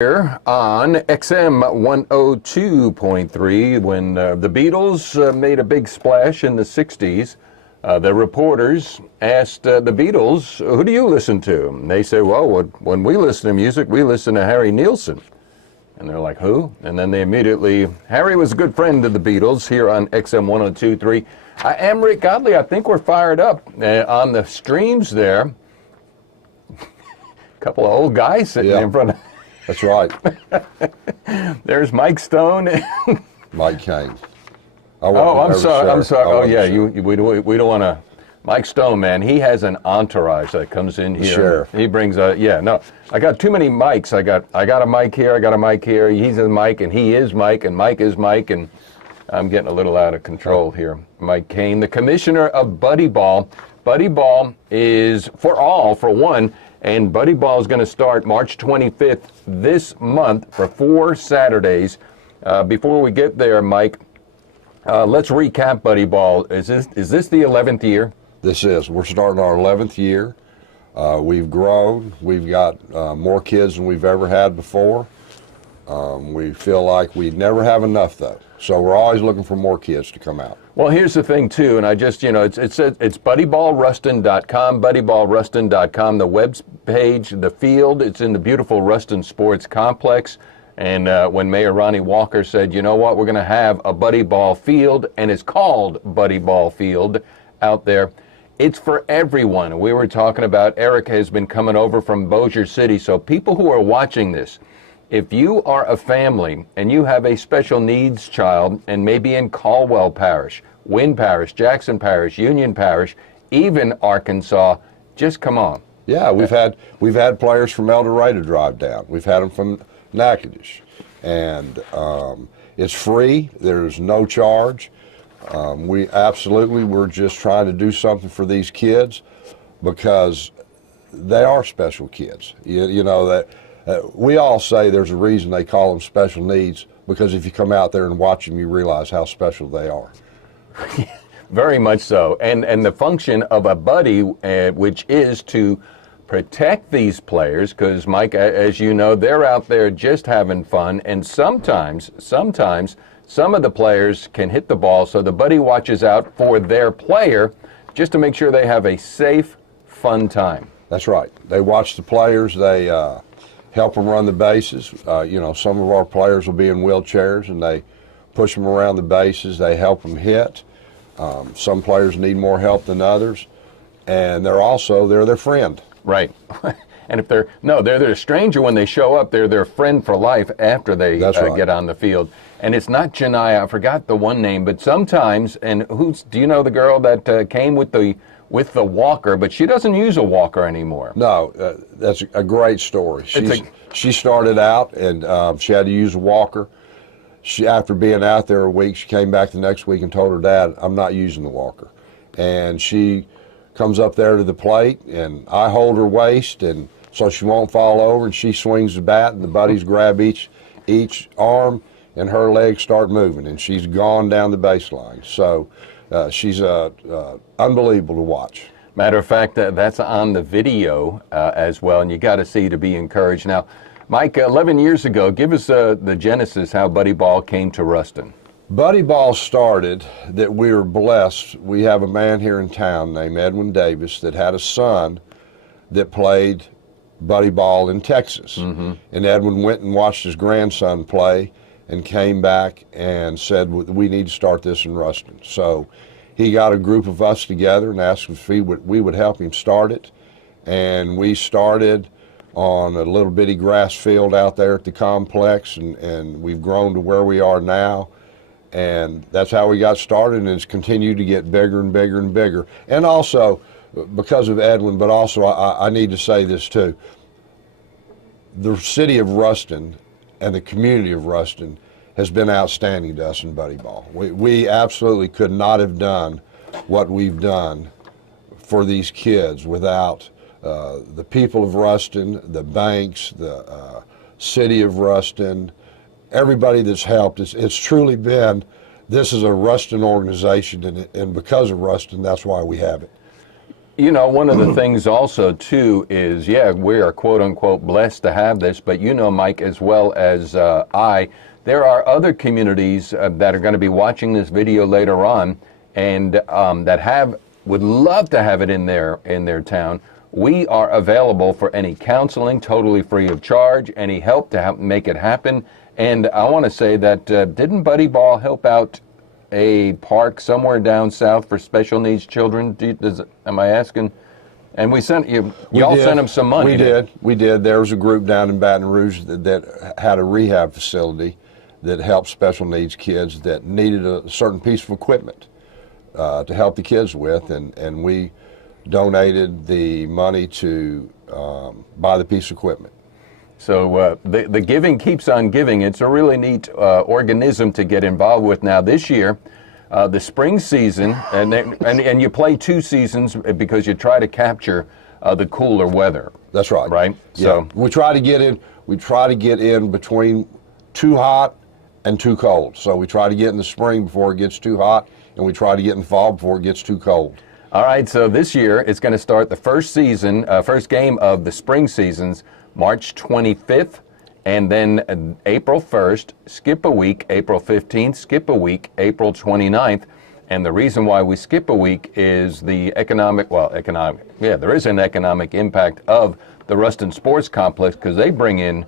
Here on XM 102.3 when the Beatles made a big splash in the 60s. The reporters asked the Beatles, who do you listen to? And they say, well, when we listen to music, we listen to Harry Nilsson. And they're like, who? And then they immediately, Harry was a good friend of the Beatles here on XM 102.3. I am Rick Godley. I think we're fired up on the streams there. A couple of old guys sitting in front of... That's right. There's Mike Stone. Mike Kane. I'm sorry. Oh, yeah, we don't want to. Mike Stone, man, he has an entourage that comes in here. Sure. He brings I got too many mics. I got a mic here, I got a mic here. He's a mic, and he is Mike, and Mike is Mike, and I'm getting a little out of control here. Mike Kane, the commissioner of Buddy Ball. Buddy Ball is for one. And Buddy Ball is going to start March 25th this month for 4 Saturdays. Before we get there, Mike, let's recap Buddy Ball. Is this the 11th year? This is. We're starting our 11th year. We've grown. We've got more kids than we've ever had before. We feel like we never have enough, though. So we're always looking for more kids to come out. Well, here's the thing, too, and I just, it's buddyball3ruston.com, buddyball3ruston.com, the web page, the field. It's in the beautiful Ruston Sports Complex. And when Mayor Ronnie Walker said, you know what, we're going to have a Buddy Ball field, and it's called Buddy Ball Field out there, it's for everyone. We were talking about Eric has been coming over from Bossier City, so people who are watching this, if you are a family and you have a special needs child and maybe in Caldwell Parish, Wynn Parish, Jackson Parish, Union Parish, even Arkansas, just come on. Yeah, we've had players from El Dorado drive down. We've had them from Natchitoches. And it's free. There's no charge. We're just trying to do something for these kids because they are special kids. You know that. We all say there's a reason they call them special needs, because if you come out there and watch them, you realize how special they are. Very much so. And the function of a buddy, which is to protect these players, because, Mike, as you know, they're out there just having fun, and sometimes some of the players can hit the ball, so the buddy watches out for their player just to make sure they have a safe, fun time. That's right. They watch the players. They help them run the bases. Some of our players will be in wheelchairs, and they push them around the bases. They help them hit. Some players need more help than others, and they're their friend. Right. And if they're their stranger when they show up. They're their friend for life after they get on the field. And it's not Janiyah. I forgot the one name, but sometimes. And do you know the girl that came with the walker, but she doesn't use a walker anymore? No, that's a great story. She started out and she had to use a walker. After being out there a week, she came back the next week and told her dad, I'm not using the walker. And she comes up there to the plate, and I hold her waist, and so she won't fall over, and she swings the bat, and the buddies grab each arm, and her legs start moving, and she's gone down the baseline. So she's unbelievable to watch. Matter of fact, that's on the video as well, and you got to see to be encouraged. Now, Mike, 11 years ago, give us the genesis how Buddy Ball came to Ruston. Buddy Ball started that we were blessed. We have a man here in town named Edwin Davis that had a son that played Buddy Ball in Texas. Mm-hmm. And Edwin went and watched his grandson play and came back and said, we need to start this in Ruston. So he got a group of us together and asked if we would help him start it. And we started on a little bitty grass field out there at the complex, and we've grown to where we are now. And that's how we got started, and it's continued to get bigger and bigger and bigger. And also, because of Edwin, but also I need to say this too. The city of Ruston and the community of Ruston has been outstanding to us in Buddy Ball. We absolutely could not have done what we've done for these kids without the people of Ruston, the banks, the city of Ruston, everybody that's helped. It's truly been, this is a Ruston organization, and because of Ruston, that's why we have it. You know, one of the things also, too, is, yeah, we are quote-unquote blessed to have this, but you know, Mike, as well as there are other communities that are going to be watching this video later on and that would love to have it in their town. We are available for any counseling, totally free of charge, any help to help make it happen. And I want to say that didn't Buddy Ball help out a park somewhere down south for special needs children? Am I asking? And we sent you. Y'all sent them some money. We did. There was a group down in Baton Rouge that had a rehab facility that helped special needs kids that needed a certain piece of equipment to help the kids with, and we donated the money to buy the piece of equipment. So the giving keeps on giving. It's a really neat organism to get involved with. Now this year, the spring season, and you play 2 seasons because you try to capture the cooler weather. That's right. Right. Yeah. So we try to get in. We try to get in between too hot and too cold. So we try to get in the spring before it gets too hot, and we try to get in the fall before it gets too cold. All right, so this year it's going to start the first game of the spring seasons, March 25th, and then April 1st, skip a week, April 15th, skip a week, April 29th. And the reason why we skip a week is the there is an economic impact of the Ruston Sports Complex because they bring in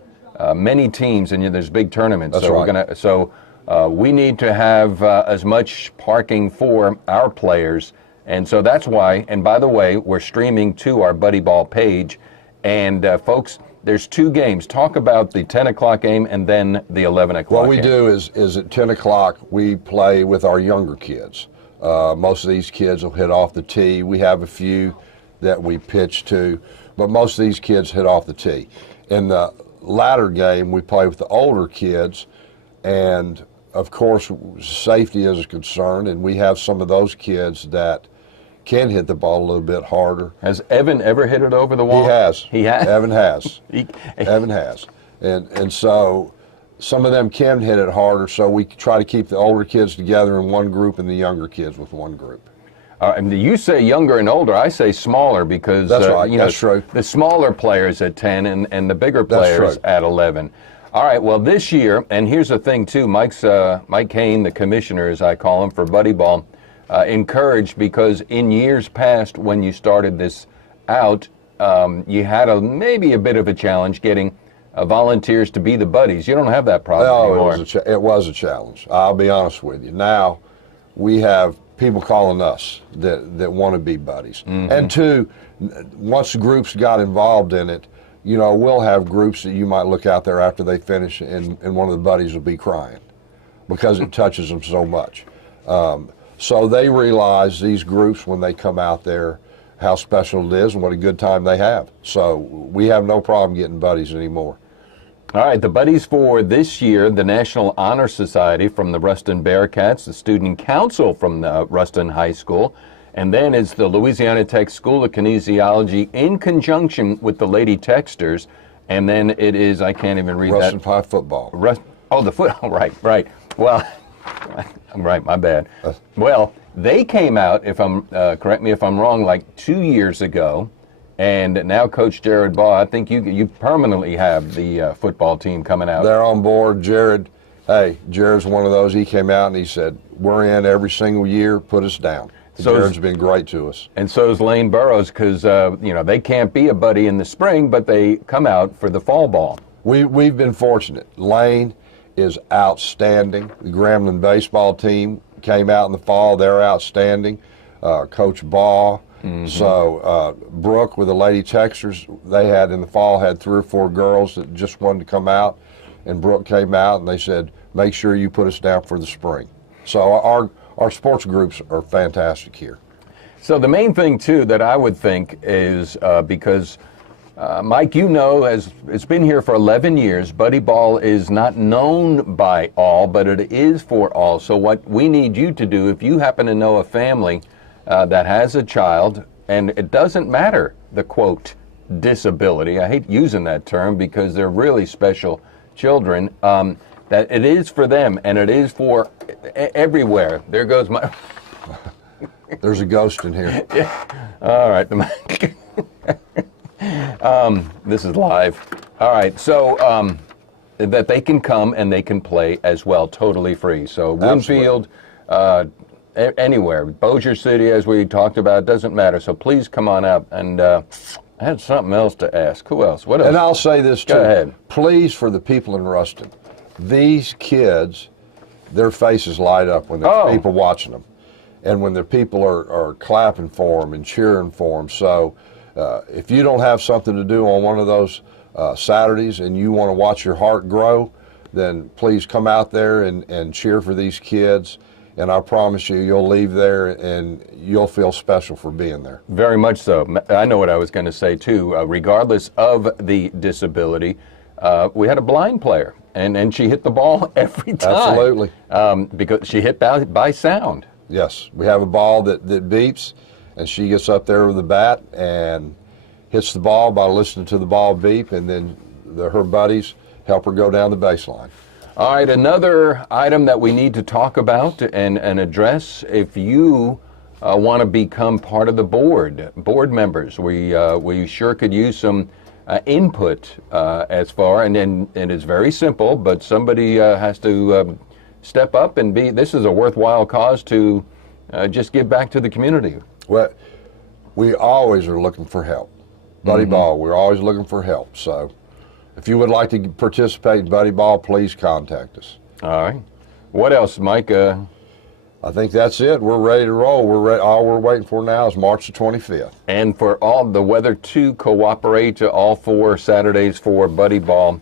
many teams and there's big tournaments. That's right. We need to have as much parking for our players. And so that's why, and by the way, we're streaming to our Buddy Ball page. And folks, there's 2 games. Talk about the 10 o'clock game and then the 11 o'clock What we game. do is at 10 o'clock, we play with our younger kids. Most of these kids will hit off the tee. We have a few that we pitch to, but most of these kids hit off the tee. In the latter game, we play with the older kids, and of course, safety is a concern, and we have some of those kids that can hit the ball a little bit harder. Has Evan ever hit it over the wall? He has. He has? Evan has. Evan has. And so some of them can hit it harder, so we try to keep the older kids together in one group and the younger kids with one group. And you say younger and older, I say smaller because that's right. That's true. The smaller players at 10 and the bigger players at 11. All right, well, this year, and here's the thing, too, Mike Kane, the commissioner, as I call him, for Buddy Ball, encouraged because in years past when you started this out, you had maybe a bit of a challenge getting volunteers to be the buddies. You don't have that problem anymore. It was a challenge. I'll be honest with you. Now we have people calling us that want to be buddies. Mm-hmm. And 2, once the groups got involved in it, we'll have groups that you might look out there after they finish and one of the buddies will be crying because it touches them so much. So they realize, these groups, when they come out there, how special it is and what a good time they have. So we have no problem getting buddies anymore. All right, the buddies for this year, the National Honor Society from the Ruston Bearcats, the Student Council from the Ruston High School, and then it's the Louisiana Tech School of Kinesiology in conjunction with the Lady Texters, and then it is, I can't even read Ruston that. Pie football. The football, right. Well, I'm right, my bad. Well, they came out, correct me if I'm wrong, like 2 years ago, and now Coach Jared Baugh, I think you permanently have the football team coming out. They're on board. Jared's one of those. He came out and he said, we're in every single year, put us down. So Jared's been great to us. And so is Lane Burrows because, they can't be a buddy in the spring, but they come out for the fall ball. We've been fortunate. Lane is outstanding. The Grambling baseball team came out in the fall. They're outstanding. Coach Baugh. Mm-hmm. So Brooke with the Lady Texters, they had 3 or 4 girls that just wanted to come out, and Brooke came out and they said, make sure you put us down for the spring. So our sports groups are fantastic here. So the main thing too that I would think is because Mike, it's been here for 11 years. Buddy Ball is not known by all, but it is for all. So what we need you to do, if you happen to know a family that has a child, and it doesn't matter the quote disability. I hate using that term because they're really special children. That it is for them, and it is for everywhere. There goes my. There's a ghost in here. Yeah. All right. This is live. All right. So that they can come and they can play as well, totally free. So Winfield, anywhere, Bossier City, as we talked about, doesn't matter. So please come on out. And I had something else to ask. Who else? What else? And I'll say this too. Go ahead. Please, for the people in Ruston, these kids, their faces light up when there's people watching them, and when the people are clapping for them and cheering for them. So if you don't have something to do on one of those Saturdays and you want to watch your heart grow, then please come out there and cheer for these kids. And I promise you, you'll leave there and you'll feel special for being there. Very much so. I know what I was going to say, too. Regardless of the disability, we had a blind player, and she hit the ball every time. Absolutely. Because she hit by sound. Yes. We have a ball that beeps, and she gets up there with the bat and hits the ball by listening to the ball beep, and then her buddies help her go down the baseline. All right, another item that we need to talk about and address, if you want to become part of the board members, we sure could use some input as far, and it's very simple, but somebody has to step up and this is a worthwhile cause to just give back to the community. Well, we always are looking for help. Buddy Ball, we're always looking for help, so if you would like to participate in Buddy Ball, please contact us. All right. What else, Mike? I think that's it. We're ready to roll. All we're waiting for now is March the 25th. And for all the weather to cooperate all 4 Saturdays for Buddy Ball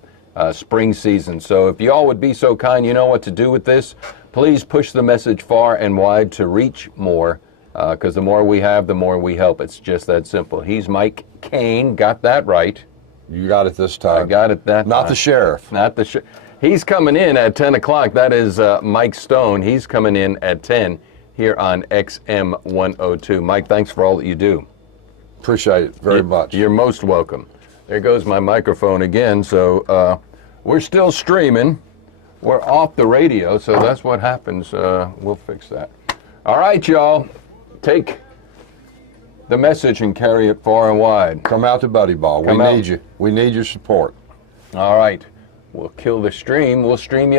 spring season. So if you all would be so kind, you know what to do with this. Please push the message far and wide to reach more, because the more we have, the more we help. It's just that simple. He's Mike Kane. Got that right. You got it this time. I got it that time. Not the sheriff. Not the sheriff. He's coming in at 10 o'clock. That is Mike Stone. He's coming in at 10 here on XM 102. Mike, thanks for all that you do. Appreciate it very much. You're most welcome. There goes my microphone again. So we're still streaming. We're off the radio, so that's what happens. We'll fix that. All right, y'all. Take the message and carry it far and wide. Come out to Buddy Ball. We need you. We need your support. All right. We'll kill the stream. We'll stream you